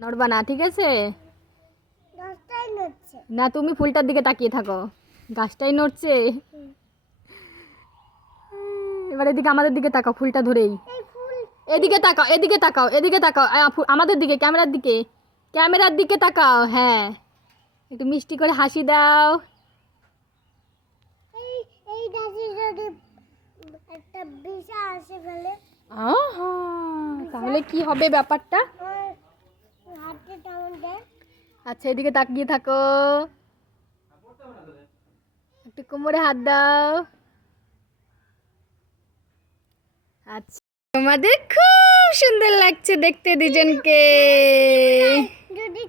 নড়বা না, ঠিক আছে? গাছটাই নড়ছে। না, তুমি ফুলটার দিকে তাকিয়ে থাকো। গাছটাই নড়ছে। এবার এদিকে আমাদের দিকে তাকাও, ফুলটা ধরেই। এই ফুল এদিকে তাকাও, এদিকে তাকাও, এদিকে তাকাও, আমাদের দিকে, ক্যামেরার দিকে, ক্যামেরার দিকে তাকাও। হ্যাঁ, একটু মিষ্টি করে হাসি দাও। এই এই গাছে যদি একটা বিছা আসে ফেলে আহা, তাহলে কি হবে ব্যাপারটা? আমার হাতে টাউন দেয়। আচ্ছা, এদিকে তাকিয়ে থাকো, একটু কোমরে হাত দাও। আচ্ছা, তোমাদের খুব সুন্দর লাগছে দেখতে দুজনকে। যদি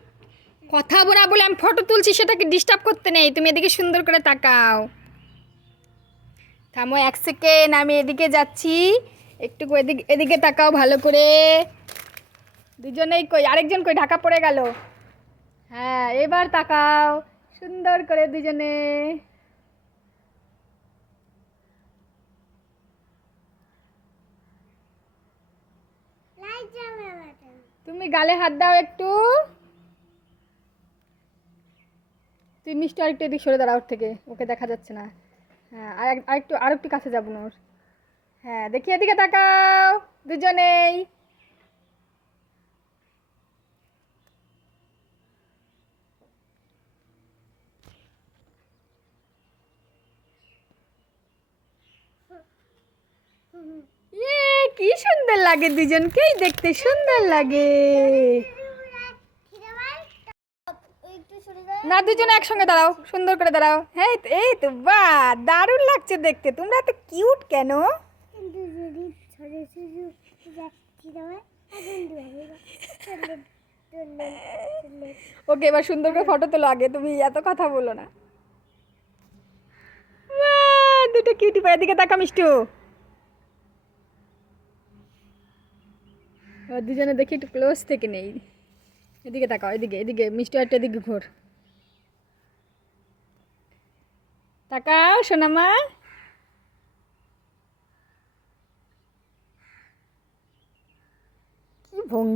কথা বলা বলে আমি ফটো তুলছি, সেটাকে ডিস্টার্ব করতে নেই। তুমি এদিকে সুন্দর করে তাকাও। থামো 1 সেকেন্ড, আমি এদিকে যাচ্ছি। একটু এদিকে এদিকে তাকাও ভালো করে। দুজনেই কই, আরেকজন কই, ঢাকা পড়ে গেল। হ্যাঁ, এবার তাকাও সুন্দর করে দুজনে। লাইট জ্বালাবে তুমি গালে হাত দাও একটু। তুই মিষ্টি আরেকটু এদিক সরে দাঁড়া ওর থেকে, ওকে দেখা যাচ্ছে না। হ্যাঁ, আরেকটু কাছে যাবো না ওর। হ্যাঁ, দেখি এদিকে তাকাও দুজনেই। ইয়ে, কি সুন্দর লাগে, দুজনকেই দেখতে সুন্দর লাগে। একটু সরে যায়। না, দুজনে একসঙ্গে দাঁড়াও, সুন্দর করে দাঁড়াও। হ্যাঁ, এই তো বাহ, দারুণ লাগছে দেখতে। তোমরা এত কিউট কেন? কিন্তু যদি সরে সরে যাচ্ছি তোমার এখন চলে চলে চলে ওকে, এবার সুন্দর করে ফটো তোলো। আগে তুমি এত কথা বলো না। বাহ, দুটো কিউটি পায়। এদিকে তাকা মিষ্টু। এবার দুজনে দেখি একটু ক্লোজ থেকে নেই। এদিকে তাকাও, এদিকে এদিকে মিষ্টি, একটা এদিকে ঘোর। তাকাও সোনামা। কি ভঙ্গি!